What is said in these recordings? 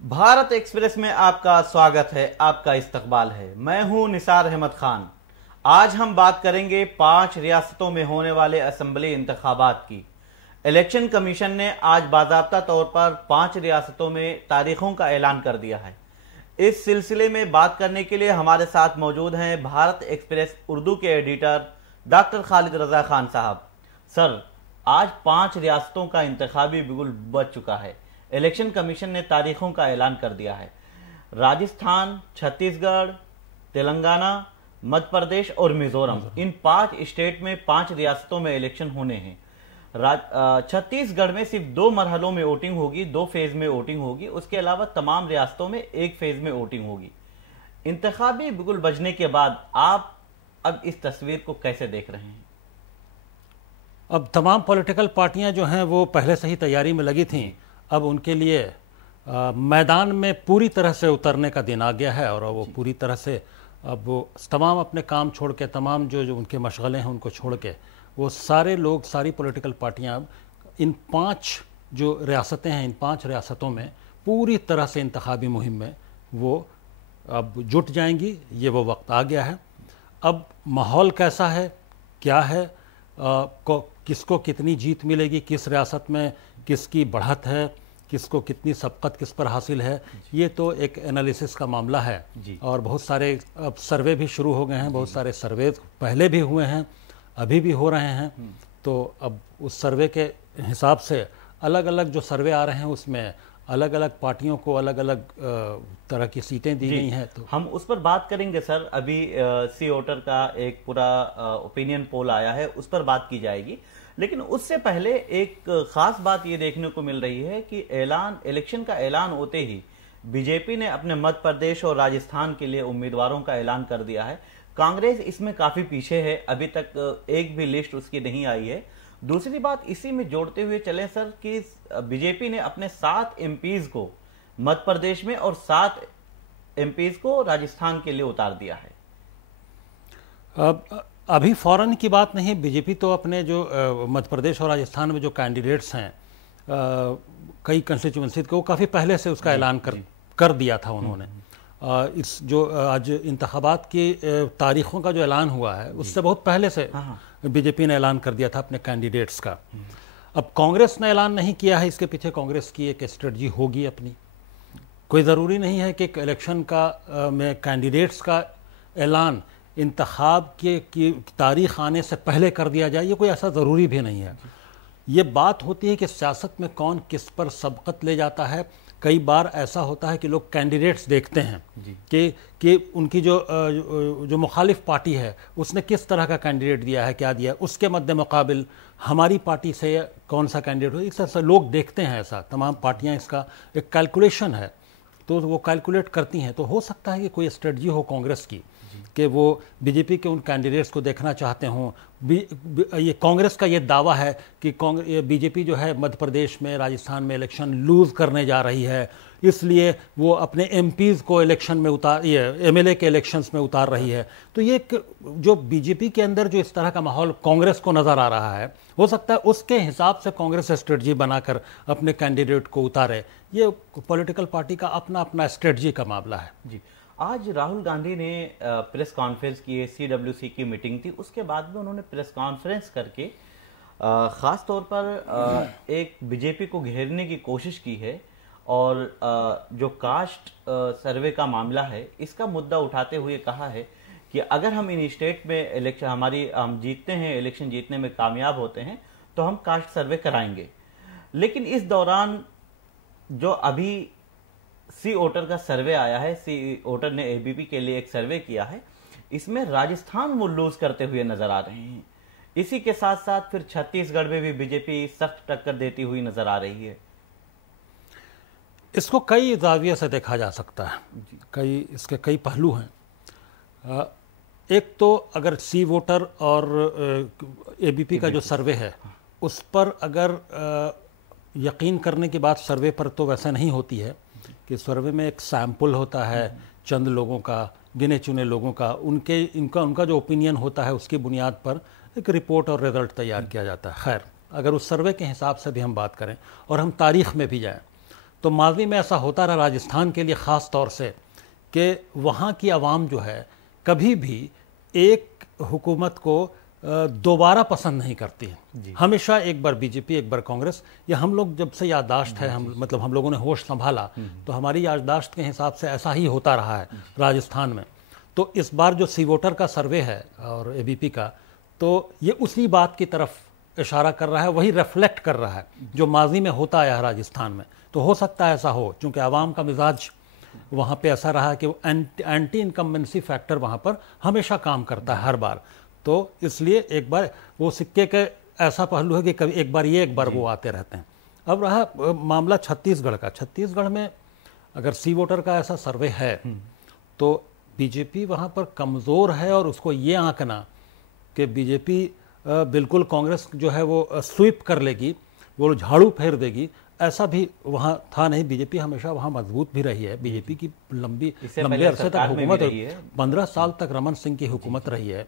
Bharat express में आपका स्वागत है, आपका इस्तकबाल है। मैं हूं निसार अहमद खान। आज हम बात करेंगे 5 रियासतों में होने वाले असेंबली इंतखाबात की। इलेक्शन कमीशन ने आज बाज़ाब्ता तौर पर 5 रियासतों में तारीखों का ऐलान कर दिया है। इस सिलसिले में बात करने के लिए हमारे साथ मौजूद हैं भारत एक्सप्रेस उर्दू के एडिटर डॉक्टर खालिद रजा खान साहब। सर, आज 5 रियासतों का इंतखाबी बिगुल बज चुका है। इलेक्शन कमीशन ने तारीखों का ऐलान कर दिया है। राजस्थान, छत्तीसगढ़, तेलंगाना, मध्य प्रदेश और मिजोरम, इन 5 स्टेट में 5 रियासतों में इलेक्शन होने हैं। छत्तीसगढ़ में सिर्फ 2 मरहलों में वोटिंग होगी, 2 फेज में वोटिंग होगी। उसके अलावा तमाम रियासतों में 1 फेज में वोटिंग होगी। इंतखाबी बिगुल बजने के बाद आप अब इस तस्वीर को कैसे देख रहे हैं? अब तमाम पॉलिटिकल पार्टियां जो हैं वो पहले से ही तैयारी में लगी थीं। अब उनके लिए मैदान में पूरी तरह से उतरने का दिन आ गया है और वो पूरी तरह से अब वो तमाम अपने काम छोड़ के, तमाम जो उनके मशगले हैं उनको छोड़ के, वो सारे लोग, सारी पॉलिटिकल पार्टियां अब इन 5 जो रियासतें हैं, इन 5 रियासतों में पूरी तरह से इंतखाबी मुहिम में वो अब जुट जाएंगी। ये वो वक्त आ गया है। अब माहौल कैसा है, क्या है, किसको कितनी जीत मिलेगी, किस रियासत में किसकी बढ़त है, किसको कितनी सबकत किस पर हासिल है, ये तो एक एनालिसिस का मामला है। और बहुत सारे अब सर्वे भी शुरू हो गए हैं, बहुत सारे सर्वे पहले भी हुए हैं, अभी भी हो रहे हैं। तो अब उस सर्वे के हिसाब से अलग अलग जो सर्वे आ रहे हैं उसमें अलग अलग पार्टियों को अलग अलग तरह की सीटें दी गई हैं। तो हम उस पर बात करेंगे सर। अभी सी वोटर का एक पूरा ओपिनियन पोल आया है, उस पर बात की जाएगी। लेकिन उससे पहले एक खास बात ये देखने को मिल रही है कि इलेक्शन का ऐलान होते ही बीजेपी ने अपने मध्य प्रदेश और राजस्थान के लिए उम्मीदवारों का ऐलान कर दिया है। कांग्रेस इसमें काफी पीछे है, अभी तक एक भी लिस्ट उसकी नहीं आई है। दूसरी बात इसी में जोड़ते हुए चले सर कि बीजेपी ने अपने 7 एमपीज को मध्य प्रदेश में और 7 एमपीज को राजस्थान के लिए उतार दिया है। अब अभी फौरन की बात नहीं। बीजेपी तो अपने जो मध्य प्रदेश और राजस्थान में जो कैंडिडेट्स हैं कई कंस्टिट्यूंसी को काफ़ी पहले से उसका ऐलान कर दिया था उन्होंने। इस जो आज इंतखाबात की तारीखों का जो ऐलान हुआ है उससे बहुत पहले से बीजेपी ने ऐलान कर दिया था अपने कैंडिडेट्स का। अब कांग्रेस ने ऐलान नहीं किया है, इसके पीछे कांग्रेस की एक स्ट्रेटजी होगी अपनी। कोई ज़रूरी नहीं है कि इलेक्शन का में कैंडिडेट्स का ऐलान इंतखाब की तारीख आने से पहले कर दिया जाए, ये कोई ऐसा ज़रूरी भी नहीं है। ये बात होती है कि सियासत में कौन किस पर सबकत ले जाता है। कई बार ऐसा होता है कि लोग कैंडिडेट्स देखते हैं कि उनकी जो मुखालिफ पार्टी है उसने किस तरह का कैंडिडेट दिया है, क्या दिया है, उसके मद्दे मुकाबिल हमारी पार्टी से कौन सा कैंडिडेट हो। इस तरह से लोग देखते हैं। ऐसा तमाम पार्टियां, इसका एक कैलकुलेशन है, तो वो कैलकुलेट करती हैं। तो हो सकता है कि कोई स्ट्रेटजी हो कांग्रेस की कि वो बीजेपी के उन कैंडिडेट्स को देखना चाहते हों। ये कांग्रेस का ये दावा है कि बीजेपी जो है मध्य प्रदेश में, राजस्थान में इलेक्शन लूज़ करने जा रही है, इसलिए वो अपने एमपीज़ को इलेक्शन में एमएलए के इलेक्शंस में उतार रही है। तो ये जो बीजेपी के अंदर जो इस तरह का माहौल कांग्रेस को नज़र आ रहा है, हो सकता है उसके हिसाब से कांग्रेस स्ट्रेटजी बनाकर अपने कैंडिडेट को उतारे। ये पॉलिटिकल पार्टी का अपना अपना स्ट्रेटजी का मामला है। जी, आज राहुल गांधी ने प्रेस कॉन्फ्रेंस की, CWC की मीटिंग थी, उसके बाद में उन्होंने प्रेस कॉन्फ्रेंस करके ख़ास तौर पर एक बीजेपी को घेरने की कोशिश की है और जो कास्ट सर्वे का मामला है इसका मुद्दा उठाते हुए कहा है कि अगर हम इन स्टेट में हम जीतते हैं, इलेक्शन जीतने में कामयाब होते हैं तो हम कास्ट सर्वे कराएंगे। लेकिन इस दौरान जो अभी सी वोटर का सर्वे आया है, सी वोटर ने एबीपी के लिए एक सर्वे किया है, इसमें राजस्थान वो लूज करते हुए नजर आ रहे हैं। इसी के साथ साथ फिर छत्तीसगढ़ में भी बीजेपी सख्त टक्कर देती हुई नजर आ रही है। इसको कई जाविये से देखा जा सकता है, इसके कई पहलू हैं। एक तो अगर सी वोटर और एबीपी का जो सर्वे है उस पर अगर यकीन करने की बात सर्वे पर तो वैसा नहीं होती है कि सर्वे में एक सैंपल होता है चंद लोगों का, गिने चुने लोगों का, उनका जो ओपिनियन होता है उसकी बुनियाद पर एक रिपोर्ट और रिजल्ट तैयार किया जाता है। खैर, अगर उस सर्वे के हिसाब से भी हम बात करें और हम तारीख़ में भी जाएं तो माजी में ऐसा होता रहा राजस्थान के लिए ख़ास तौर से कि वहाँ की आवाम जो है कभी भी एक हुकूमत को दोबारा पसंद नहीं करती है। हमेशा एक बार बीजेपी एक बार कांग्रेस, ये हम लोग जब से याददाश्त है, हम लोगों ने होश संभाला तो हमारी याददाश्त के हिसाब से ऐसा ही होता रहा है राजस्थान में। तो इस बार जो सी वोटर का सर्वे है और एबीपी का, तो ये उसी बात की तरफ इशारा कर रहा है, वही रिफ्लेक्ट कर रहा है जो माजी में होता आया है राजस्थान में। तो हो सकता है ऐसा हो, क्योंकि आवाम का मिजाज वहाँ पे ऐसा रहा कि एंटी इनकम्बेंसी फैक्टर वहाँ पर हमेशा काम करता है हर बार। तो इसलिए एक बार वो सिक्के के ऐसा पहलू है कि कभी एक बार ये एक बार वो आते रहते हैं। अब रहा मामला छत्तीसगढ़ का। छत्तीसगढ़ में अगर सी वोटर का ऐसा सर्वे है तो बीजेपी वहाँ पर कमज़ोर है, और उसको ये आंकना कि बीजेपी बिल्कुल कांग्रेस जो है वो स्वीप कर लेगी, वो झाड़ू फेर देगी, ऐसा भी वहाँ था नहीं। बीजेपी हमेशा वहाँ मजबूत भी रही है। बीजेपी की लंबे अरसे तक हुकूमत, 15 साल तक रमन सिंह की हुकूमत रही है।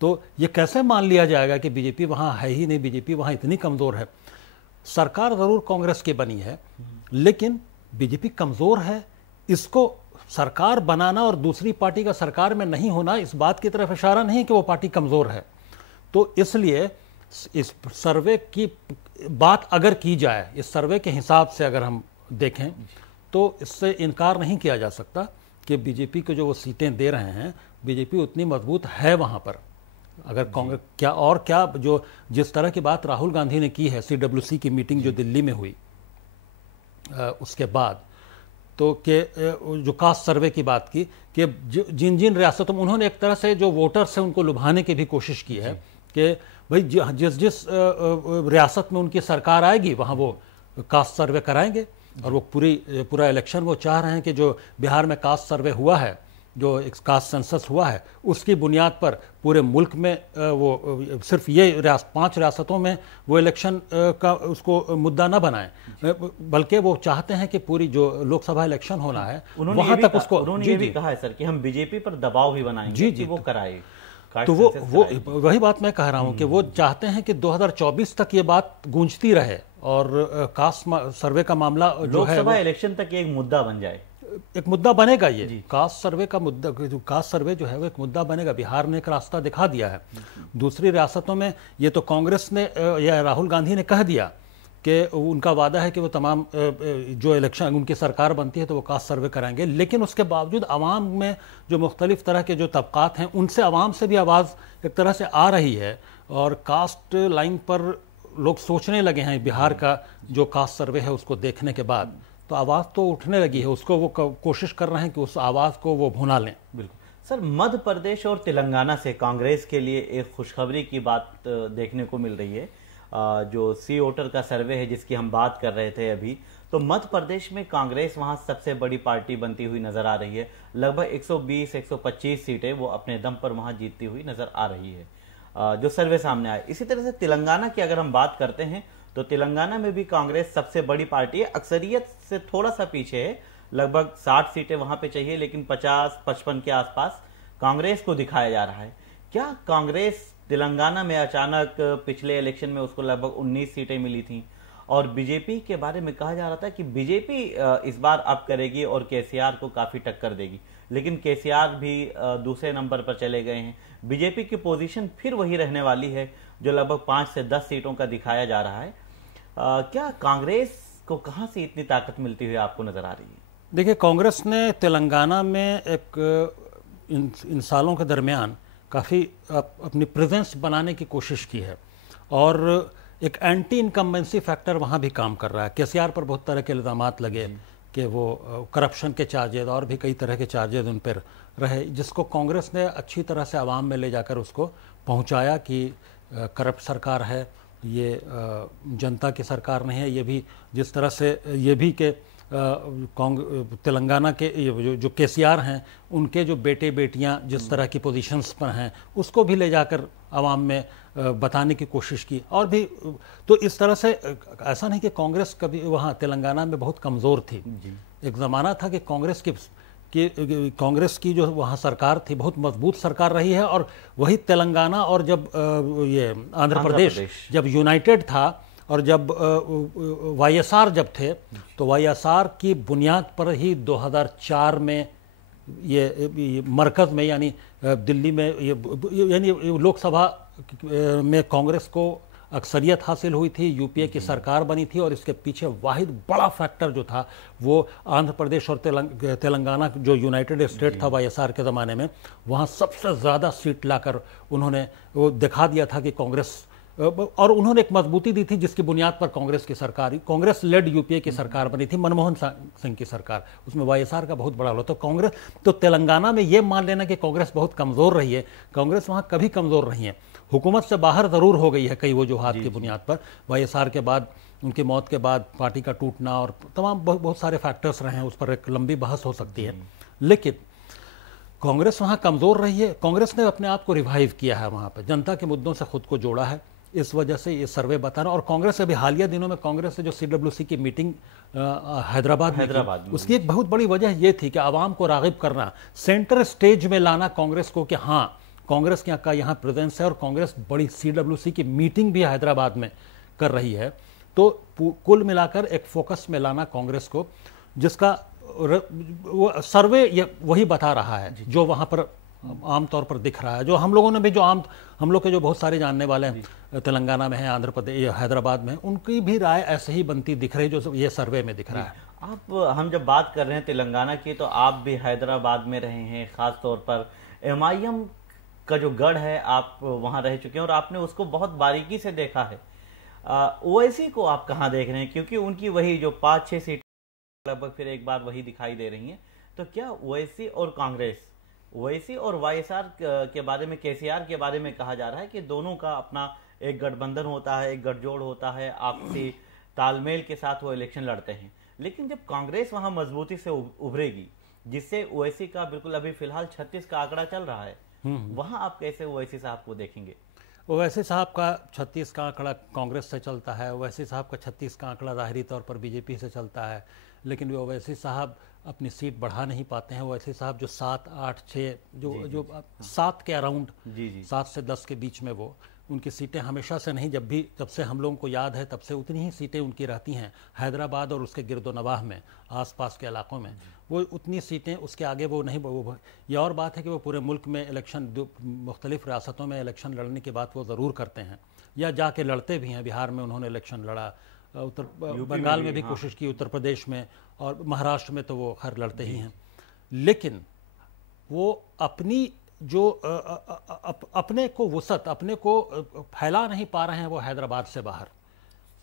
तो ये कैसे मान लिया जाएगा कि बीजेपी वहाँ है ही नहीं, बीजेपी वहाँ इतनी कमज़ोर है। सरकार ज़रूर कांग्रेस की बनी है, लेकिन बीजेपी कमज़ोर है। इसको सरकार बनाना और दूसरी पार्टी का सरकार में नहीं होना इस बात की तरफ इशारा नहीं कि वो पार्टी कमज़ोर है। तो इसलिए इस सर्वे की बात अगर की जाए, इस सर्वे के हिसाब से अगर हम देखें, तो इससे इनकार नहीं किया जा सकता कि बीजेपी को जो वो सीटें दे रहे हैं, बीजेपी उतनी मजबूत है वहाँ पर। अगर कांग्रेस क्या जो जिस तरह की बात राहुल गांधी ने की है CWC की मीटिंग जो दिल्ली में हुई उसके बाद, तो कि जो कास्ट सर्वे की बात की कि जिन जिन रियासतों में उन्होंने एक तरह से जो वोटर्स हैं उनको लुभाने की भी कोशिश की है कि भाई जिस रियासत में उनकी सरकार आएगी वहाँ वो कास्ट सर्वे कराएंगे। और वो पूरा इलेक्शन वो चाह रहे हैं कि जो बिहार में कास्ट सर्वे हुआ है, जो एक कास्ट सेंसस हुआ है, उसकी बुनियाद पर पूरे मुल्क में वो सिर्फ ये 5 रियासतों में वो इलेक्शन का उसको मुद्दा न बनाएं, बल्कि वो चाहते हैं कि पूरी जो लोकसभा इलेक्शन होना है वहां तक उसको। उन्होंने ये भी कहा है सर कि हम बीजेपी पर दबाव भी बनाएंगे कि वो कराए। तो वो वही बात मैं कह रहा हूं कि वो चाहते हैं कि 2024 तक ये बात गूंजती रहे और कास्ट सर्वे का मामला जो है लोकसभा इलेक्शन तक एक मुद्दा बन जाए। एक मुद्दा बनेगा ये कास्ट सर्वे का मुद्दा, जो कास्ट सर्वे जो है वो एक मुद्दा बनेगा। बिहार ने एक रास्ता दिखा दिया है, दूसरी रियासतों में ये तो कांग्रेस ने या राहुल गांधी ने कह दिया कि उनका वादा है कि वो तमाम जो इलेक्शन उनकी सरकार बनती है तो वो कास्ट सर्वे कराएंगे। लेकिन उसके बावजूद आवाम में जो मुख्तलिफ तरह के जो तबकात हैं, उनसे आवाम से भी आवाज़ एक तरह से आ रही है, और कास्ट लाइन पर लोग सोचने लगे हैं बिहार का जो कास्ट सर्वे है उसको देखने के बाद, तो आवाज़ तो उठने लगी है, उसको वो कोशिश कर रहे हैं कि उस आवाज़ को वो भुना लें। बिल्कुल सर, मध्य प्रदेश और तेलंगाना से कांग्रेस के लिए एक खुशखबरी की बात देखने को मिल रही है। जो सी वोटर का सर्वे है जिसकी हम बात कर रहे थे अभी, तो मध्य प्रदेश में कांग्रेस वहां सबसे बड़ी पार्टी बनती हुई नजर आ रही है। लगभग 120-125 सीटें वो अपने दम पर वहां जीतती हुई नजर आ रही है, जो सर्वे सामने आए। इसी तरह से तेलंगाना की अगर हम बात करते हैं तो तेलंगाना में भी कांग्रेस सबसे बड़ी पार्टी है, अक्सरियत से थोड़ा सा पीछे है। लगभग 60 सीटें वहां पे चाहिए, लेकिन 50-55 के आसपास कांग्रेस को दिखाया जा रहा है। क्या कांग्रेस तेलंगाना में अचानक पिछले इलेक्शन में उसको लगभग 19 सीटें मिली थी, और बीजेपी के बारे में कहा जा रहा था कि बीजेपी इस बार अप करेगी और केसीआर को काफी टक्कर देगी, लेकिन केसीआर भी दूसरे नंबर पर चले गए हैं। बीजेपी की पोजीशन फिर वही रहने वाली है जो लगभग 5 से 10 सीटों का दिखाया जा रहा है। क्या कांग्रेस को कहां से इतनी ताकत मिलती हुई आपको नजर आ रही है? देखिए, कांग्रेस ने तेलंगाना में इन सालों के दरमियान काफ़ी अपनी प्रेजेंस बनाने की कोशिश की है, और एक एंटी इनकम्बेंसी फैक्टर वहाँ भी काम कर रहा है। केसीआर पर बहुत तरह के इल्ज़ामात लगे कि वो करप्शन के चार्जेज और भी कई तरह के चार्जेज उन पर रहे, जिसको कांग्रेस ने अच्छी तरह से आवाम में ले जाकर उसको पहुँचाया कि करप्ट सरकार है, ये जनता की सरकार नहीं है। ये भी जिस तरह से ये भी कि तेलंगाना के जो केसीआर हैं उनके जो बेटे बेटियां जिस तरह की पोजीशंस पर हैं उसको भी ले जाकर आवाम में बताने की कोशिश की। और भी तो इस तरह से ऐसा नहीं कि कांग्रेस कभी वहाँ तेलंगाना में बहुत कमज़ोर थी। एक ज़माना था कि कांग्रेस की जो वहाँ सरकार थी बहुत मजबूत सरकार रही है, और वही तेलंगाना और जब ये आंध्र प्रदेश जब यूनाइटेड था और जब वाईएसआर जब थे तो वाईएसआर की बुनियाद पर ही 2004 में ये मरकज़ में यानी दिल्ली में यानी लोकसभा में कांग्रेस को अक्सरियत हासिल हुई थी, यूपीए की सरकार बनी थी और इसके पीछे वाहिद बड़ा फैक्टर जो था वो आंध्र प्रदेश और तेलंगाना जो यूनाइटेड स्टेट था वाईएसआर के ज़माने में, वहाँ सबसे ज़्यादा सीट लाकर उन्होंने वो दिखा दिया था कि कांग्रेस, और उन्होंने एक मजबूती दी थी जिसकी बुनियाद पर कांग्रेस लेड यूपीए की सरकार बनी थी, मनमोहन सिंह की सरकार, उसमें वाईएसआर का बहुत बड़ा रोल। तो कांग्रेस तो तेलंगाना में ये मान लेना कि कांग्रेस बहुत कमज़ोर रही है, कांग्रेस वहाँ कभी कमज़ोर नहीं है, हुकूमत से बाहर ज़रूर हो गई है कई वजूहात की बुनियाद पर। वाईएसआर के बाद, उनकी मौत के बाद पार्टी का टूटना और तमाम बहुत सारे फैक्टर्स रहे हैं, उस पर एक लंबी बहस हो सकती है, लेकिन कांग्रेस वहाँ कमज़ोर रही है। कांग्रेस ने अपने आप को रिवाइव किया है, वहाँ पर जनता के मुद्दों से खुद को जोड़ा है, इस वजह से ये सर्वे बता रहा। और कांग्रेस अभी हालिया दिनों में कांग्रेस से जो सीडब्ल्यूसी की मीटिंग हैदराबाद में, उसकी एक बहुत बड़ी वजह ये थी कि आवाम को राग़िब करना, सेंटर स्टेज में लाना कांग्रेस को कि हाँ कांग्रेस का यहाँ प्रेजेंस है, और कांग्रेस बड़ी सीडब्ल्यूसी की मीटिंग भी हैदराबाद में कर रही है। तो कुल मिलाकर एक फोकस में लाना कांग्रेस को, जिसका वो सर्वे वही बता रहा है जो वहाँ पर आमतौर पर दिख रहा है, जो हम लोगों ने भी, जो हम लोग के जो बहुत सारे जानने वाले हैं तेलंगाना में हैं, आंध्र प्रदेश, हैदराबाद में, उनकी भी राय ऐसे ही बनती दिख रही है जो ये सर्वे में दिख रहा है। हम जब बात कर रहे हैं तेलंगाना की, तो आप भी हैदराबाद में रहे हैं, खास तौर पर एमआईएम का जो गढ़ है आप वहां रह चुके हैं और आपने उसको बहुत बारीकी से देखा है। ओवैसी को आप कहां देख रहे हैं, क्योंकि उनकी वही जो 5-6 सीट लगभग फिर एक बार वही दिखाई दे रही हैं, तो क्या ओवैसी और कांग्रेस, ओवैसी और वाईएसआर के बारे में, केसीआर के बारे में कहा जा रहा है कि दोनों का अपना एक गठबंधन होता है, एक गठजोड़ होता है, आपसी तालमेल के साथ वो इलेक्शन लड़ते हैं, लेकिन जब कांग्रेस वहां मजबूती से उभरेगी, जिससे ओवैसी का बिल्कुल अभी फिलहाल 36 का आंकड़ा चल रहा है, वहां आप कैसे ओवैसी साहब को देखेंगे? ओवैसी साहब का 36 का आंकड़ा कांग्रेस से चलता है, ओवैसी साहब का 36 का आंकड़ा ज़ाहिरी तौर पर बीजेपी से चलता है, लेकिन वो ओवैसी साहब अपनी सीट बढ़ा नहीं पाते हैं। ओवैसी साहब जो 7, 8, 6 जो 7 के अराउंड, 7 से 10 के बीच में, वो उनकी सीटें हमेशा से नहीं, जब से हम लोगों को याद है तब से उतनी ही सीटें उनकी रहती हैं हैदराबाद और उसके गिरदोनवाह में, आसपास के इलाकों में, वो उतनी सीटें, उसके आगे वो नहीं। ये और बात है कि वो पूरे मुल्क में इलेक्शन, मुख्तलिफ रियासतों में इलेक्शन लड़ने की बात वो ज़रूर करते हैं, या जाके लड़ते भी हैं। बिहार में उन्होंने इलेक्शन लड़ा, बंगाल में भी कोशिश की, उत्तर प्रदेश में, और महाराष्ट्र में तो वो खैर लड़ते ही हैं, लेकिन वो अपनी जो अपने को वसत, अपने को फैला नहीं पा रहे हैं वो हैदराबाद से बाहर।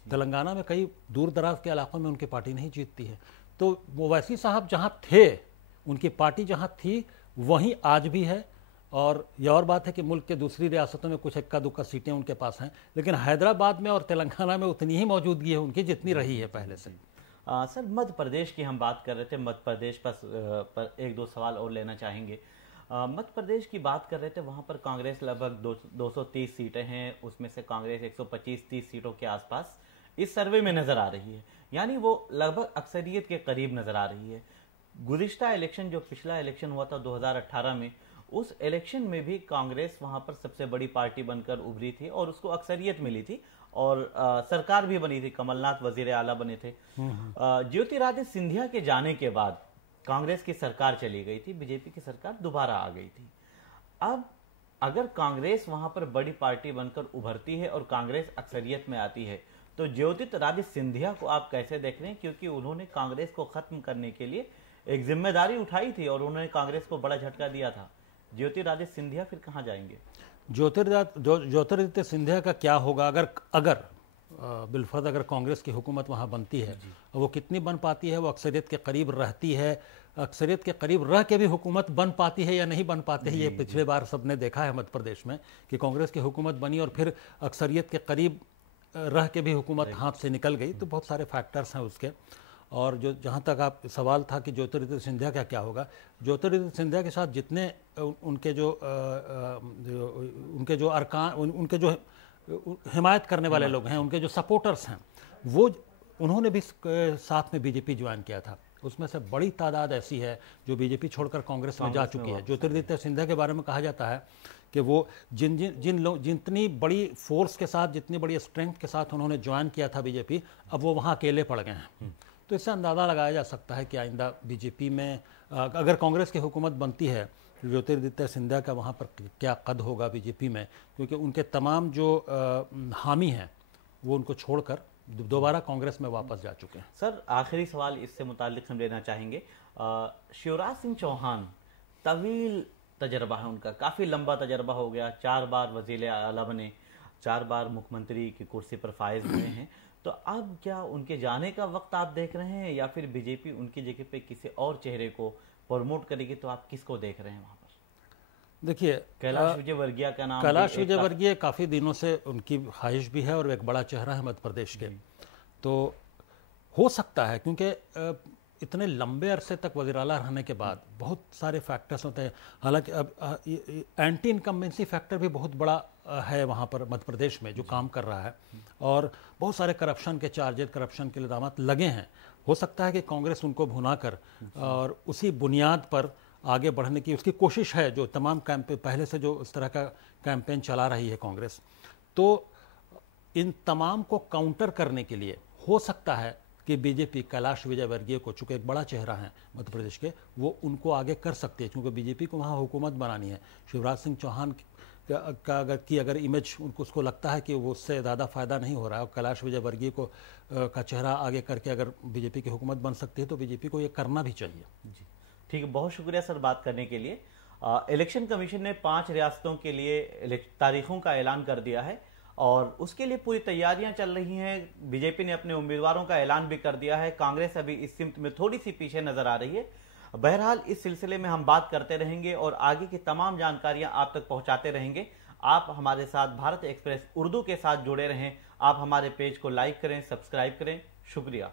तेलंगाना में कई दूर दराज के इलाकों में उनकी पार्टी नहीं जीतती है। तो ओवैसी साहब जहाँ थे, उनकी पार्टी जहाँ थी वहीं आज भी है, और यह और बात है कि मुल्क के दूसरी रियासतों में कुछ इक्का दुक्का सीटें उनके पास हैं, लेकिन हैदराबाद में और तेलंगाना में उतनी ही मौजूदगी है उनकी जितनी रही है पहले से। सर, मध्य प्रदेश की हम बात कर रहे थे, मध्य प्रदेश पर 1-2 सवाल और लेना चाहेंगे। मध्य प्रदेश की बात कर रहे थे, वहां पर कांग्रेस लगभग 230 सीटें हैं, उसमें से कांग्रेस 125-30 सीटों के आसपास इस सर्वे में नजर आ रही है, यानी वो लगभग अक्सरियत के करीब नजर आ रही है। गुज़िश्ता इलेक्शन, जो पिछला इलेक्शन हुआ था 2018 में, उस इलेक्शन में भी कांग्रेस वहां पर सबसे बड़ी पार्टी बनकर उभरी थी और उसको अक्सरियत मिली थी, और सरकार भी बनी थी, कमलनाथ वजीर आला बने थे। ज्योतिरादित्य सिंधिया के जाने के बाद कांग्रेस की सरकार चली गई थी, बीजेपी की सरकार दोबारा आ गई थी। अब अगर कांग्रेस वहां पर बड़ी पार्टी बनकर उभरती है और कांग्रेस अक्सरियत में आती है, तो ज्योतिरादित्य सिंधिया को आप कैसे देख रहे हैं? क्योंकि उन्होंने कांग्रेस को खत्म करने के लिए एक जिम्मेदारी उठाई थी और उन्होंने कांग्रेस को बड़ा झटका दिया था। ज्योतिरादित्य सिंधिया फिर कहां जाएंगे? ज्योतिरादित्य सिंधिया का क्या होगा अगर बिलफर्ज अगर कांग्रेस की हुकूमत वहाँ बनती है, वो कितनी बन पाती है? वो अक्सरियत के करीब रहती है, अक्सरियत के करीब रह के भी हुकूमत बन पाती है या नहीं बन पाती है? ये पिछले बार सबने देखा है मध्य प्रदेश में कि कांग्रेस की हुकूमत बनी और फिर अक्सरियत के करीब रह के भी हुकूमत हाथ से निकल गई। तो बहुत सारे फैक्टर्स हैं उसके। और जो जहाँ तक आप सवाल था कि ज्योतिरादित्य सिंधिया का क्या होगा, ज्योतिरादित्य सिंधिया के साथ जितने उनके जो अरकान, उनके जो हिमायत करने वाले लोग हैं, उनके जो सपोर्टर्स हैं, वो उन्होंने भी साथ में बीजेपी ज्वाइन किया था। उसमें से बड़ी तादाद ऐसी है जो बीजेपी छोड़कर कांग्रेस में जा चुकी है। ज्योतिरादित्य सिंधिया के बारे में कहा जाता है कि वो जितनी बड़ी फोर्स के साथ, जितनी बड़ी स्ट्रेंथ के साथ उन्होंने ज्वाइन किया था बीजेपी, अब वो वहाँ अकेले पड़ गए हैं। तो इससे अंदाज़ा लगाया जा सकता है कि आइंदा बीजेपी में अगर कांग्रेस की हुकूमत बनती है, ज्योतिरादित्य सिंधिया का वहाँ पर क्या कद होगा बीजेपी में, क्योंकि उनके तमाम जो हामी हैं वो उनको छोड़कर दोबारा कांग्रेस में वापस जा चुके हैं। सर, आखिरी सवाल इससे मुताल्लिक हम लेना चाहेंगे। शिवराज सिंह चौहान, तवील तजर्बा है उनका, काफ़ी लंबा तजर्बा हो गया, 4 बार वज़ीर आला बने, 4 बार मुख्यमंत्री की कुर्सी पर फायज हुए हैं। तो अब क्या उनके जाने का वक्त आप देख रहे हैं, या फिर बीजेपी उनकी जगह पे किसी और चेहरे को प्रमोट करेगी? तो आप किसको देख रहे हैं वहां पर? देखिए, कैलाश विजयवर्गीय का नाम, कैलाश विजयवर्गीय काफ़ी दिनों से उनकी ख्वाहिश भी है और एक बड़ा चेहरा है मध्य प्रदेश के। तो हो सकता है, क्योंकि इतने लंबे अरसे तक वज़ीर आला रहने के बाद बहुत सारे फैक्टर्स होते हैं। हालांकि अब एंटी इनकम्बेंसी फैक्टर भी बहुत बड़ा है वहाँ पर मध्य प्रदेश में जो काम कर रहा है, और बहुत सारे करप्शन के चार्जेस, करप्शन के इल्ज़ामात लगे हैं। हो सकता है कि कांग्रेस उनको भुनाकर और उसी बुनियाद पर आगे बढ़ने की उसकी कोशिश है, जो तमाम कैंपेन पहले से जो इस तरह का कैंपेन चला रही है कांग्रेस। तो इन तमाम को काउंटर करने के लिए हो सकता है कि बीजेपी कैलाश विजयवर्गीय को, चूँकि एक बड़ा चेहरा है मध्य प्रदेश के, वो उनको आगे कर सकती है, क्योंकि बीजेपी को वहाँ हुकूमत बनानी है। शिवराज सिंह चौहान का अगर इमेज उसको लगता है कि वो उससे ज़्यादा फ़ायदा नहीं हो रहा है, और कैलाश विजयवर्गीय को का चेहरा आगे करके अगर बीजेपी की हुकूमत बन सकती है, तो बीजेपी को ये करना भी चाहिए। जी ठीक है, बहुत शुक्रिया सर बात करने के लिए। इलेक्शन कमीशन ने 5 रियासतों के लिए तारीखों का ऐलान कर दिया है, और उसके लिए पूरी तैयारियां चल रही हैं। बीजेपी ने अपने उम्मीदवारों का ऐलान भी कर दिया है। कांग्रेस अभी इस सिमत में थोड़ी सी पीछे नजर आ रही है। बहरहाल इस सिलसिले में हम बात करते रहेंगे और आगे की तमाम जानकारियां आप तक पहुंचाते रहेंगे। आप हमारे साथ भारत एक्सप्रेस उर्दू के साथ जुड़े रहें। आप हमारे पेज को लाइक करें, सब्सक्राइब करें। शुक्रिया।